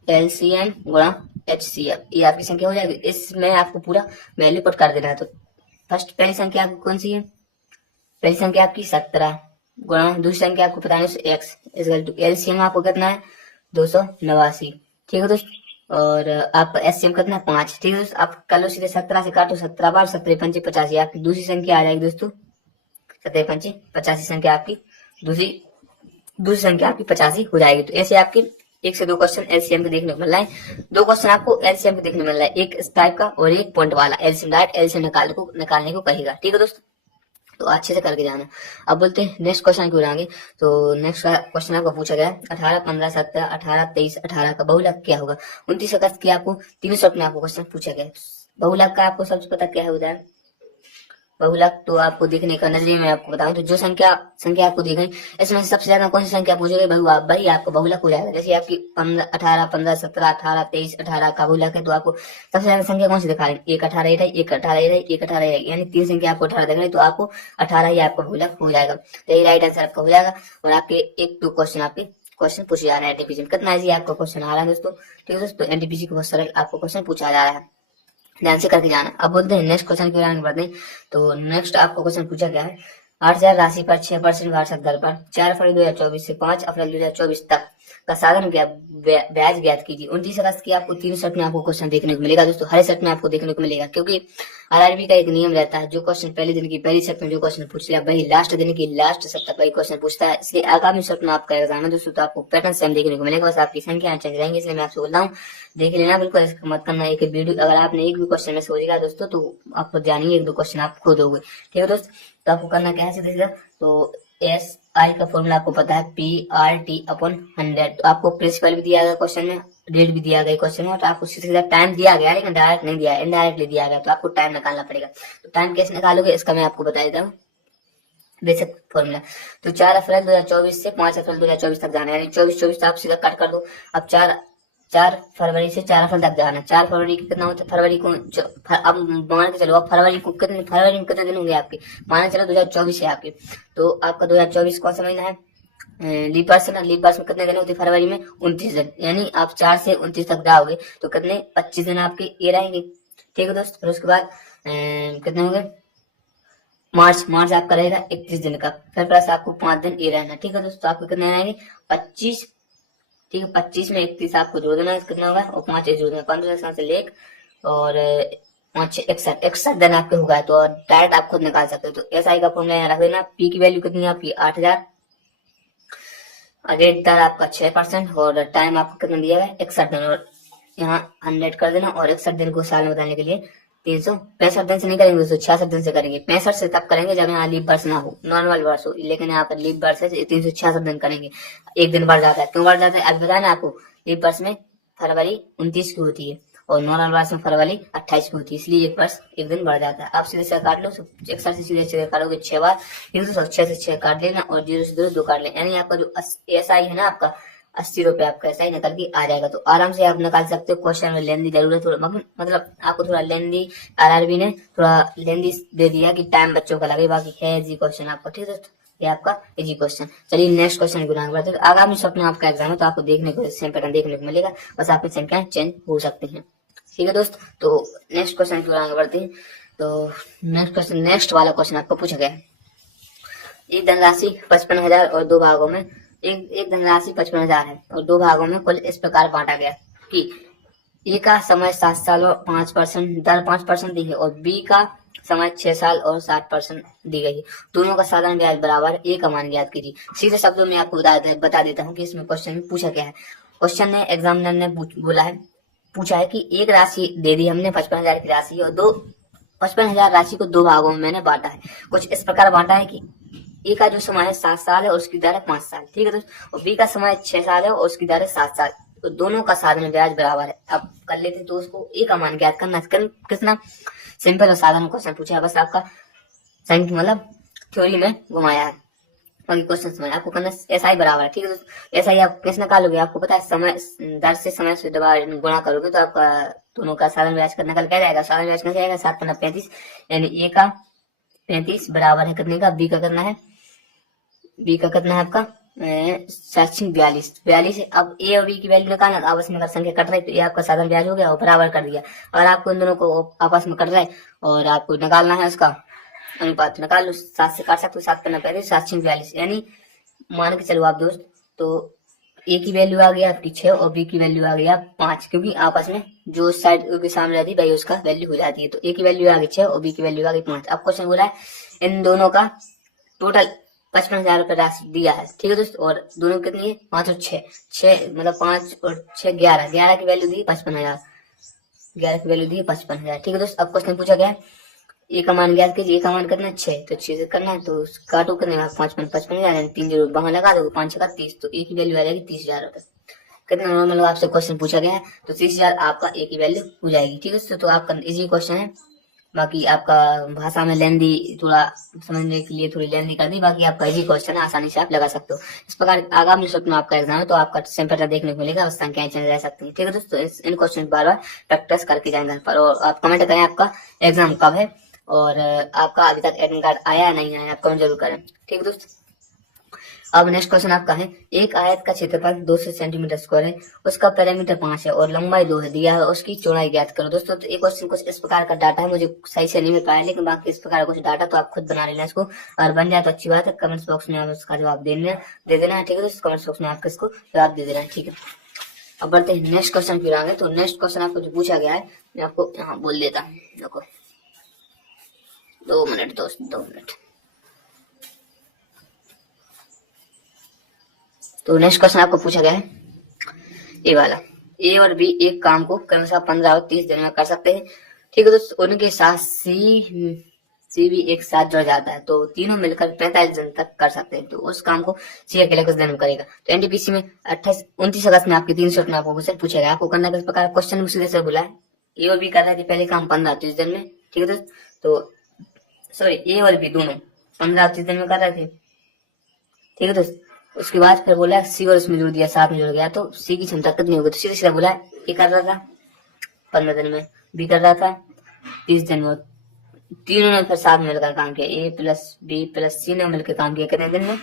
एलसीएम गुणा एचसीएफ, ये आपकी संख्या हो जाएगी। इसमें आपको पूरा वैल्यू पुट कर देना है। तो फर्स्ट पहली संख्या आपको कौन सी है, पहली संख्या आपकी 17 गुणा दूसरी संख्या आपको पता नहीं एक्स, एलसीएम आपको कितना है 289, ठीक है दोस्तों। और आपका एचसीएम कितना है 5, ठीक है दोस्तों। आप कर लो सीधे 17 से काटो, 17 बार 17 पंचे 85, आपकी दूसरी संख्या आ जाएगी दोस्तों 17 पंचे 85 संख्या आपकी दूसरी संख्या आपकी 85 हो जाएगी। तो ऐसे आपके 1 से 2 क्वेश्चन एलसीएम के देखने को मिल रहा है। 2 क्वेश्चन आपको एलसीएम के देखने को मिल रहा है, एक इस टाइप का और एक पॉइंट वाला। एलसीएम डायरेक्ट एलसीएम निकालने को कहेगा, ठीक है दोस्तों। तो अच्छे से करके जाना। अब बोलते हैं नेक्स्ट क्वेश्चन की ओर आगे। तो नेक्स्ट क्वेश्चन आपको पूछा गया 18 15 17 18 23 18 का बहुलक क्या होगा। 29 अगस्त की आपको 3 शब्द में आपको क्वेश्चन पूछा गया। बहुलक का आपको सबसे पता क्या है, उदाहरण बहुलक तो आपको देखने का नजरिए में आपको बताऊं तो जो संख्या संख्या आपको देखें इसमें से सबसे ज्यादा कौन सी संख्या पूछोगे वही आपको बहुलक हो जाएगा। जैसे आपकी 18, 15, 17, 18, 23, 18 का बहुलक है तो आपको सबसे ज्यादा संख्या कौन सी दिखा रहे हैं? 1, 18 ये रही, 1, 18 ये रही, 1, 18 ये रही, यानी 3 संख्या आपको 18 दिख रही तो आपको 18 ही आपका बहुलक हो जाएगा। तो ये राइट आंसर आपका हो जाएगा। और आपके 1-2 क्वेश्चन आपके क्वेश्चन पूछे जा रहे हैं एनटीपीसी में। कितना इजी आपका क्वेश्चन आ रहा है दोस्तों। ठीक है दोस्तों, एनटीपीसी को बहुत सरल आपको क्वेश्चन पूछा जा रहा है, ध्यान से करके जाना। अब बोलते हैं नेक्स्ट क्वेश्चन के बारे में बढ़ते हैं। तो नेक्स्ट आपको क्वेश्चन पूछा गया है 8,000 राशि पर 6% वार्षिक दर पर 4 फरवरी 2024 से 5 अप्रैल 2024 तक का साधन क्या ब्याज ज्ञात कीजिए। 29 अगस्त की आपको 3 सेट में आपको क्वेश्चन देखने को मिलेगा दोस्तों, हर सेट में आपको देखने को मिलेगा, क्योंकि आरआरबी का एक नियम रहता है, जो क्वेश्चन पहले दिन की पहली सेट में जो क्वेश्चन पूछ लिया वही लास्ट दिन की लास्ट सेट तक वही क्वेश्चन पूछता है। इसलिए आगामी सेट में आपका एग्जाम है दोस्तों, तो आपको पैटर्न सेम देखने को मिलेगा, बस आपकी संख्या चेंज रहेंगी। इसलिए मैं आपसे बोल रहा हूँ देख लेना, बिल्कुल इसका मत करना एक वीडियो अगर आपने एक भी क्वेश्चन में सोचेगा दोस्तों तो आपको जानेंगे 1-2 क्वेश्चन आप खुद होगे। ठीक है दोस्त, तो आपको करना क्या है सीधा, तो एस आई का फॉर्मूला आपको पता है PRT/100। तो आपको प्रिंसिपल भी दिया गया क्वेश्चन में, डेट भी दिया गया क्वेश्चन में, और आपको सीधा टाइम दिया गया लेकिन डायरेक्ट नहीं दिया, इनडायरेक्टली दिया गया, तो आपको टाइम निकालना पड़ेगा। तो टाइम कैसे निकालोगे इसका मैं आपको बता देता हूँ बेसिक फॉर्मूला। तो 4 अप्रैल 2024 से 5 अप्रैल 2024 तक जाना है, यानी 24 तो आप सीधा कट कर दो। अब 4 फरवरी से 4 अप्रैल तक जाना। 4 फरवरी की कितना होता है? फरवरी को अब मान के चलो, अब फरवरी में कितने दिन होंगे आपके? मान के चलो 2024 है आपके, तो आपका 2024 कौन सा महीना है? लीप वर्ष है। लीप वर्ष में कितने दिन होते हैं फरवरी में? 29 दिन, यानी आप 4 से 29 तक जाओगे तो कितने 25 दिन आपके ये रहेंगे। ठीक है दोस्त, फिर उसके बाद कितने होंगे? मार्च आपका रहेगा 31 दिन का, फिर प्लस आपको 5 दिन ये रहना। ठीक है दोस्तों, आपको कितने रहेंगे? 25। ठीक है, 25 में 31 आपको जोड़ देना, कितना होगा? और 5 जोड़ देना, 15 से लेक और 5 61 दिन आपके होगा। तो डायरेक्ट आप खुद निकाल सकते हो। तो एसआई का फॉर्मूला यहाँ रख देना। पी की वैल्यू कितनी है आपकी? 8,000। रेट दर आपका 6% और टाइम आपको कितना दिया है? 61 दिन, और यहाँ 100 कर देना, और 61 दिन को साल में बताने के लिए 365 दिन से नहीं करेंगे दोस्तों, 66 दिन से करेंगे। 65 से तब करेंगे जब यहाँ लीप वर्ष ना हो, नॉर्मल वर्ष हो, लेकिन यहाँ पर लीप वर्ष है 366 दिन करेंगे। एक दिन बढ़ जाता है, क्यों बढ़ जाता है अभी बताया ना आपको। लीप वर्ष में फरवरी 29 की होती है और नॉर्मल वर्ष में फरवरी 28 की होती है, इसलिए एक वर्ष एक दिन बढ़ जाता है। आप सीधे से काट लो, 61 से सीधे काटोगे 6 बार, 6 से 6 काट लेना और 0 से 2 काट लेना, यानी आपका जो एसआई है ना आपका 80 रुपए आपका ऐसा ही निकल के आ जाएगा। तो आराम से आप निकाल सकते हो। क्वेश्चन में लेंदी जरूर है थोड़ा, मतलब आपको थोड़ा लेंदी, आरआरबी ने थोड़ा लेंदी दे दिया कि टाइम बच्चों का लगे, बाकी है इजी क्वेश्चन आपका। ठीक है दोस्तों, ये आपका इजी क्वेश्चन। चलिए नेक्स्ट क्वेश्चन की तरफ बढ़ते हैं। आगामी सप्ताह में आपका एग्जाम है तो आपको देखने को सेम पैटर्न देखने को मिलेगा, बस आपकी संख्या चेंज हो सकती है। ठीक है दोस्त, तो नेक्स्ट क्वेश्चन की तरफ बढ़ते हैं। तो नेक्स्ट वाला क्वेश्चन आपको पूछा गया है। एक धनराशि 55,000 और 2 भागों में एक धनराशि 55,000 है और 2 भागों में कुल इस प्रकार बांटा गया कि ए का समय 7 साल और 5% दर 5% दी है और बी का समय 6 साल और 60% दी गई है। दोनों का साधारण ब्याज बराबर है, ए का मान ज्ञात कीजिए। सीधे शब्दों में आपको बता देता हूँ कि इसमें क्वेश्चन में पूछा क्या है। क्वेश्चन ने एग्जामिनर ने पूछा है कि एक राशि दे दी हमने 55,000 की राशि और 55,000 राशि को 2 भागों में मैंने बांटा है। कुछ इस प्रकार बांटा है कि ए का जो समय है 7 साल है और उसकी दर है 5 साल। ठीक है दोस्तों, और बी का समय 6 साल है और उसकी दर है 7 साल। तो दोनों का साधारण ब्याज बराबर है। अब कर लेते हैं तो उसको ए का मान ज्ञात करना कितना सिंपल और साधारण क्वेश्चन पूछा है, बस आपका मतलब थ्योरी में घुमाया है, बाकी क्वेश्चन समझ आपको करना एसआई बराबर है। ठीक है दोस्तों, एसआई आप कैसे निकालोगे? आपको पता है समय दर से समय से गुणा करोगे तो आपका दोनों का साधारण ब्याज करने का क्या जाएगा? साधारण ब्याज कैसे जाएगा? 7 × 35, यानी ए का 35 बराबर है कितने का? बी का कितना है? बी का कितना है आपका? 42 है। अब ए और बी की वैल्यू निकालना, तो आपस में अगर संख्या कट रही तो ये आपका साधारण ब्याज हो गया और बराबर कर दिया। अगर आपको इन दोनों को आपस में कट रहा है और आपको निकालना है उसका अनुपात, निकाल लो। 7 से काट सकते हो, 7 × 35, 7×42, यानी मान के चलो आप दोस्त, तो ए की वैल्यू आ गई आपकी 6 और बी की वैल्यू आ गई आप 5, क्योंकि आपस में जो साइड के सामने रहती है भाई उसका वैल्यू हो जाती है। तो ए की वैल्यू आ गई 6 और बी की वैल्यू आ गई 5। अब क्वेश्चन बोला है इन दोनों का टोटल 55,000 रुपए राशि दिया है। ठीक है दोस्तों, और दोनों कितनी है? 5 और 6 मतलब 5 और 6 11 की वैल्यू दी 55,000, 11 की वैल्यू दी 55,000। ठीक है दोस्तों, अब क्वेश्चन पूछा गया ए का मान ज्ञात कीजिए। ए का मान कितना? 6, तो 6 से करना है तो काटो कितने? 55,000, 3 जरूर बाहर लगा दो, 5 × 30, तो ए की वैल्यू आ जाएगी 30,000 रुपए। कितना नॉर्मल आपसे क्वेश्चन पूछा गया है तो 30,000 आपका ए की वैल्यू हो जाएगी। ठीक है दोस्तों, तो आपका इजी क्वेश्चन है बाकी आपका भाषा में लेंदी थोड़ा समझने के लिए थोड़ी लेंदी कर दी, बाकी आपका इजी क्वेश्चन है, आसानी से आप लगा सकते हो। इस प्रकार आगामी सत्र में आपका एग्जाम है तो आपका सेम पैटर्न देखने को मिलेगा, बस संख्याएं चेंज रह सकती है। ठीक है दोस्तों, इन क्वेश्चन बार बार प्रैक्टिस करके जाएंगे घर पर। और आप कमेंट करें आपका एग्जाम कब है और आपका अभी तक एडमिट कार्ड आया या नहीं आया, आप कमेंट जरूर करें। ठीक है दोस्तों, अब नेक्स्ट क्वेश्चन आपका है, एक आयत का क्षेत्रफल 200 सेंटीमीटर स्क्वायर है, उसका पैरामीटर 5 है और लंबाई 2 है, दिया है, उसकी चौड़ाई ज्ञात करो। दोस्तों तो एक क्वेश्चन कुछ इस प्रकार का डाटा है, मुझे सही से नहीं मिल पाया, लेकिन बाकी इस प्रकार का कुछ डाटा तो आप खुद बना लेना इसको, और बन जाए तो अच्छी बात है। कमेंट्स बॉक्स में आप इसका जवाब दे देना है। ठीक है दोस्तों, कमेंट्स बॉक्स में आपको इसको जवाब दे देना है। ठीक है, अब बढ़ते हैं नेक्स्ट क्वेश्चन की ओर। तो नेक्स्ट क्वेश्चन आपको जो पूछा गया है, मैं आपको यहाँ बोल देता हूँ, देखो 2 मिनट दोस्त, 2 मिनट। तो नेक्स्ट क्वेश्चन आपको पूछा गया है ए वाला, ए और बी एक काम को क्रमशः 15 और 30 दिन में कर सकते हैं। ठीक है दोस्तों, उनके साथ सी भी एक साथ जुड़ जाता है, तो तीनों मिलकर 45 दिन तक कर सकते हैं। तो उस काम को सी अकेले कुछ दिन में करेगा। तो एनटीपीसी में 29 अगस्त में आपके 3 शर्ट में आपको क्वेश्चन पूछा गया, आपको करना किस प्रकार, क्वेश्चन सीधे से बोला है ए और बी कर रहे थे पहले काम 15 30 दिन में। ठीक है दोस्तों, तो सॉरी ए और बी दोनों 15 30 दिन में कर रहे थे। ठीक है दोस्तों, उसके बाद फिर बोला सी और उसमें जोड़ दिया, 7 में जुड़ गया, तो सी की क्षमता कितनी होगी, तो सीधा सीधा बोला ए कर रहा था 15 दिन में, बी कर रहा था 30 दिन में, तीनों ने फिर साथ में मिलकर काम किया, ए प्लस बी प्लस सी ने मिलकर काम किया कितने दिन में,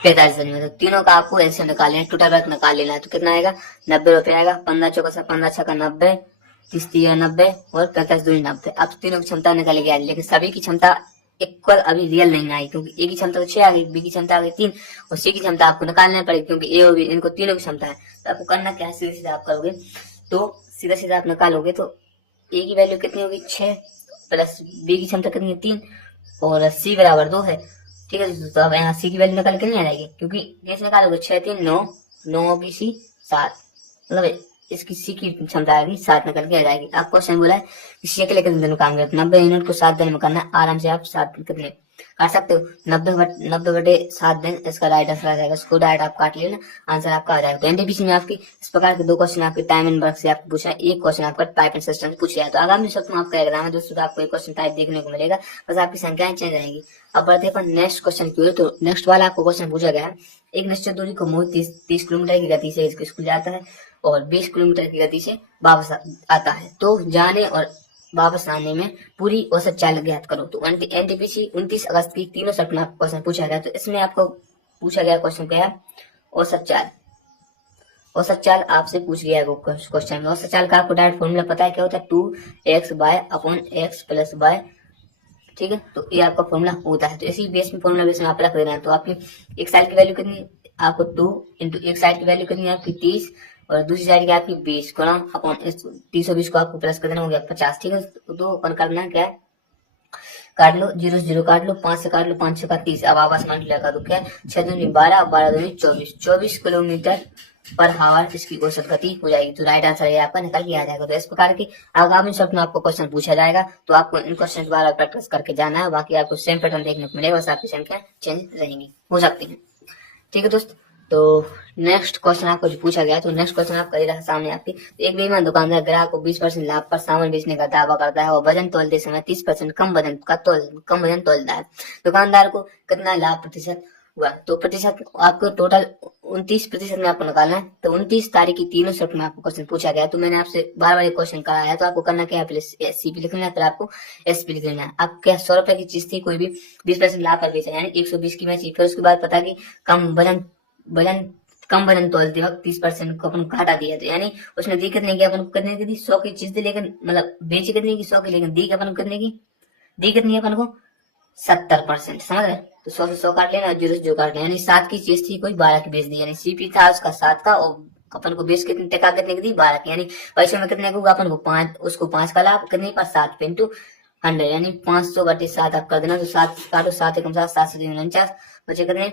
45 दिन में। तो तीनों का आपको ऐसे निकाले, टोटल वर्क निकाल लेना है, तो कितना आएगा 90 रुपए आएगा। 15 चौका 15 छक्का 90, 30 90 और 45 दूनी 90। अब तीनों की क्षमता निकाली गया, लेकिन सभी की क्षमता इक्वल अभी रियल नहीं आई, क्योंकि ए की क्षमता तो 6 आ गई, बी की क्षमता आ गई 3 और सी की क्षमता आपको निकालना पड़ेगी, क्योंकि ए और बी इनको तीनों की क्षमता है। तो आपको करना क्या है, सीधा सीधा आप करोगे, तो सीधा सीधा आप निकालोगे, तो ए की वैल्यू कितनी होगी 6 प्लस बी की क्षमता कितनी है 3 और सी बराबर 2 है। ठीक है, तो अब यहाँ सी की वैल्यू निकाल के नहीं आ जाएगी, क्योंकि कैसे निकालोगे 6 3 9 9 की सी 7, मतलब इसकी सी की क्षमता आएगी 7 निकल के आ जाएगी। आप क्वेश्चन बोला है कि सी अकेले कितने दिन में काम करते, 90 यूनिट को 7 दिन में करना है, आराम से आप 7 कितने कर सकते हो, 90 बटे 7 दिन, इसका राइट आंसर आ जाएगा, इसको डायरेक्ट आप काट लेना, आंसर आपका आ जाएगा। तो एनटीपीसी में आपकी इस प्रकार के 2 क्वेश्चन आपके टाइम एंड वर्क से आपको पूछा है, एक क्वेश्चन आपका टाइप एंड सिस्टम से पूछा है। तो आगामी सप्ताह में आपका एग्जाम है दोस्तों, तो आपको एक क्वेश्चन टाइप देखने को मिलेगा, बस आपकी संख्याएं चेंज रहेंगी। अब बढ़ते हैं नेक्स्ट क्वेश्चन की ओर। तो नेक्स्ट वाला आपको क्वेश्चन पूछा गया है, एक निश्चित दूरी को मोड़ 30 किलोमीटर की गति से स्कूल जाता है और 20 किलोमीटर की गति से वापस आता है, तो जाने और वापस आने में पूरी औसत चाल ज्ञात करो। तो एनटीपीसी 29 अगस्त की तीनों सत्र में आपको क्वेश्चन पूछा गया। तो इसमें आपको पूछा गया क्वेश्चन क्या है, औसत चाल। औसत चाल आपसे पूछ गया है क्वेश्चन में। औसत चाल का आपको डायरेक्ट फॉर्मूला पता है क्या होता है, 2x by upon x plus by. ठीक है, तो ये आपका फॉर्मूला होता है। तो इसी बेस में फॉर्मूला बेस में आप रख देना है। तो आपकी एक साइड की वैल्यू कितनी, आपको 2 इंटू एक साइड की वैल्यू कितनी है आपकी 30 और दूसरी साइड की आपकी 20 गुना अपॉन 30 और 20 को आपको प्लस कर देना, हो गया 50। ठीक है, तो अपन करना क्या है, काट लो, 0 से 0 काट लो, 5 से काट लो, 5 से 30, अब आपस में लगा दो, क्या 6 दूनी 12 12 दूनी 24 किलोमीटर पर हावर इसकी औसत गति हो जाएगी। तो राइट आंसर ये आपका निकल के आ जाएगा। तो इस प्रकार की आगामी सत्र में आपको क्वेश्चन पूछा जाएगा, तो आपको इन क्वेश्चन बार बार प्रैक्टिस करके जाना है, बाकी आपको सेम पैटर्न देखने को मिलेगा, बस आपकी संख्या चेंज रहेंगी, हो सकती है। ठीक है दोस्त, तो नेक्स्ट क्वेश्चन आपको जो पूछा गया, तो नेक्स्ट क्वेश्चन आपका ये रहा सामने आपकी। तो एक बेईमान दुकानदार ग्राहक को 20% लाभ पर सामान बेचने का दावा करता है और वजन तौलते समय 30% कम वजन तोलता है। दुकानदार को कितना लाभ प्रतिशत हुआ, तो प्रतिशत आपको टोटल 29% में आपको निकालना है। तो 29 तारीख की तीनों शिफ्ट में आपको क्वेश्चन पूछा गया, तो मैंने आपसे बार बार क्वेश्चन कराया, तो आपको करना क्या है, पहले सीपी लिख लेना है, फिर आपको एसपी लिख लेना है। आप क्या 100 रुपए की चीज थी, कोई भी 20% लाभ पर बेचा, यानी 120 की मैं चीज, फिर उसके बाद पता कि कम वजन तोलते वक्त 30% को अपन घटा दिया, तो यानी उसने दी कितने की, अपन को कितने की दी, 100 की चीज थी, लेकिन मतलब बेची कितने की 100 की, लेकिन दी अपन को कितने की, दी कितनी है अपन को 70%, समझ रहे। तो 100 से 100 काट लेना और 0 से 0 काट लेना, यानी 7 की चीज थी कोई 12 की बेच दी, यानी सीपी था उसका 7 का और अपन को बेच कितने टका कितने की दी 12 की, यानी पैसे में कितने को होगा अपन को 5, उसको 5 का लाभ कितने पर 7 इंटू 100, यानी 500 बटे 7 आप कर देना। तो 7 काटो, 7 एकम 7, 7 से 49, बचे कितने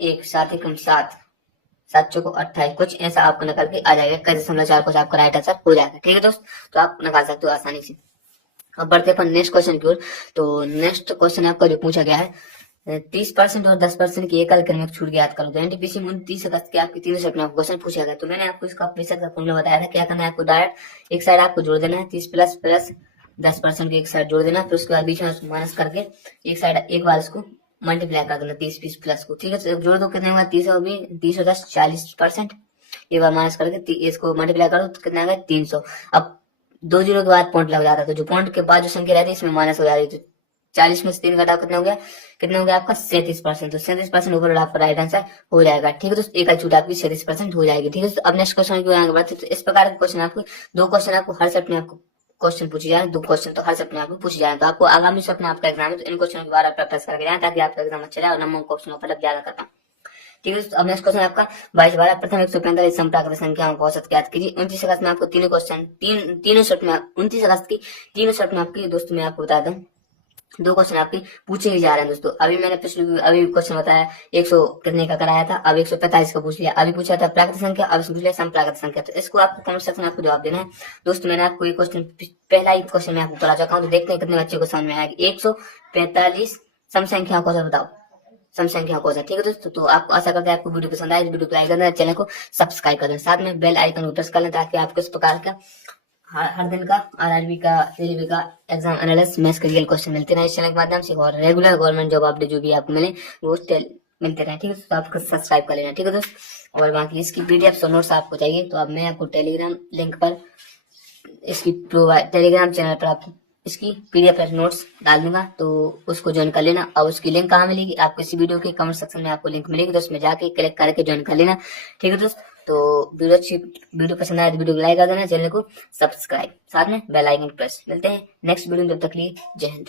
1, 7 एकम 7, 7 चौको 28, कुछ ऐसा आपको निकल के आ जाएगा, 21.4 कुछ आपका राइट आंसर हो जाएगा। ठीक है दोस्त, तो आप निकाल सकते हो आसानी से। अब बढ़ते अपन नेक्स्ट क्वेश्चन की ओर। तो नेक्स्ट क्वेश्चन आपका जो पूछा गया है, 30% और 10% की एकल क्रमिक छूट ज्ञात करो। तो एनटीपीसी में 29 अगस्त के आपके 300 में आपको क्वेश्चन पूछा गया। तो मैंने आपको इसका प्रतिशत का फॉर्मूला बताया था। क्या करना है आपको, डायरेक्ट एक साइड आपको जोड़ देना है 30 प्लस 10% की एक साइड जोड़ देना, फिर उसके बाद बीच में माइनस करके एक साइड एक बार इसको मल्टीप्लाई कर देना 30 प्लस को। ठीक है, तो जोड़ दो कितने होगा, 30 और 30 और 10 40%, एक बार माइनस करके इसको मल्टीप्लाई करो तो कितना आएगा 300। अब 2 जीरो के बाद पॉइंट लग जाता है, तो जो पॉइंट के बाद जो संख्या रहती है इसमें माइनस हो जाती है। तो 40 में से 3 घटाओ कितना हो गया आपका 37%। तो 37% ओवरऑल आपका राइट आंसर हो जाएगा। ठीक है, तो एक छूट आपकी 37% हो जाएगी। ठीक है, तो अब नेक्स्ट क्वेश्चन की आगे बढ़ते हैं। तो इस प्रकार के क्वेश्चन आपको 2 क्वेश्चन आपको हर सेट में आपको क्वेश्चन पूछे जाए, 2 क्वेश्चन तो हर सेट में आपको पूछे जाए। तो आपको आगामी सेट में आपका एग्जाम है, तो इन क्वेश्चन के बारे में प्रैक्टिस करके जाए ताकि आपका एग्जाम अच्छा जाए और नंबर क्वेश्चन पर ज्यादा कर पाए। ठीक है, तो अब नेक्स्ट क्वेश्चन आपका 22 प्रथम 145 संप्राकृत संख्याओं का औसत ज्ञात कीजिए। 29 अगस्त में आपको तीनों क्वेश्चन तीनों सेट में 29 अगस्त की तीनों सेट में आपके दोस्तों मैं आपको बता दूं 2 क्वेश्चन आपके पूछे ही जा रहे हैं दोस्तों। अभी मैंने अभी क्वेश्चन बताया 100 कितने का कराया था, अब 145 का पूछ लिया। अभी पूछा था प्राकृत संख्या, अब पूछ लिया संप्राकृत संख्या। तो इसको आपको कमेंट सेक्शन में आपको जवाब देना है दोस्तों। मैंने आपको ये क्वेश्चन पहला ही क्वेश्चन में आपको करा चुका हूँ, तो देखते हैं कितने बच्चे को समझ में आएगा। 145 सम संख्याओं को बताओ, सम संख्या को। ठीक है दोस्तों, तो आपको आशा करते हैं आपको वीडियो पसंद आए। वीडियो को लाइक करना, चैनल को सब्सक्राइब करना, साथ में बेल आइकन को प्रेस कर लें ताकि आपको इस प्रकार का हर दिन का आरआरबी का रेलवे का एग्जाम एनालिसिस मैथ्स का रियल क्वेश्चन मिलते रहे इस चैनल के माध्यम से, और रेगुलर गवर्नमेंट जॉब अपडेट जो भी आपको मिले वो मिलते रहे। ठीक है, तो आपको सब्सक्राइब कर लेना। ठीक है दोस्तों, और बाकी इसकी पीडीएफ और नोट्स आपको चाहिए तो अब मैं आपको टेलीग्राम लिंक पर इसकी टेलीग्राम चैनल पर आपको इसकी पीडीएफ नोट्स डाल दूंगा, तो उसको ज्वाइन कर लेना। और उसकी लिंक कहाँ मिलेगी आपको, इसी वीडियो के कमेंट सेक्शन में आपको लिंक मिलेगी, तो उसमें जाके क्लिक करके ज्वाइन कर लेना। ठीक है दोस्त, तो वीडियो पसंद आए तो वीडियो को लाइक कर देना, चैनल को सब्सक्राइब, साथ में बेल आइकन प्रेस। मिलते हैं नेक्स्ट वीडियो में, तब तक के लिए जय हिंद।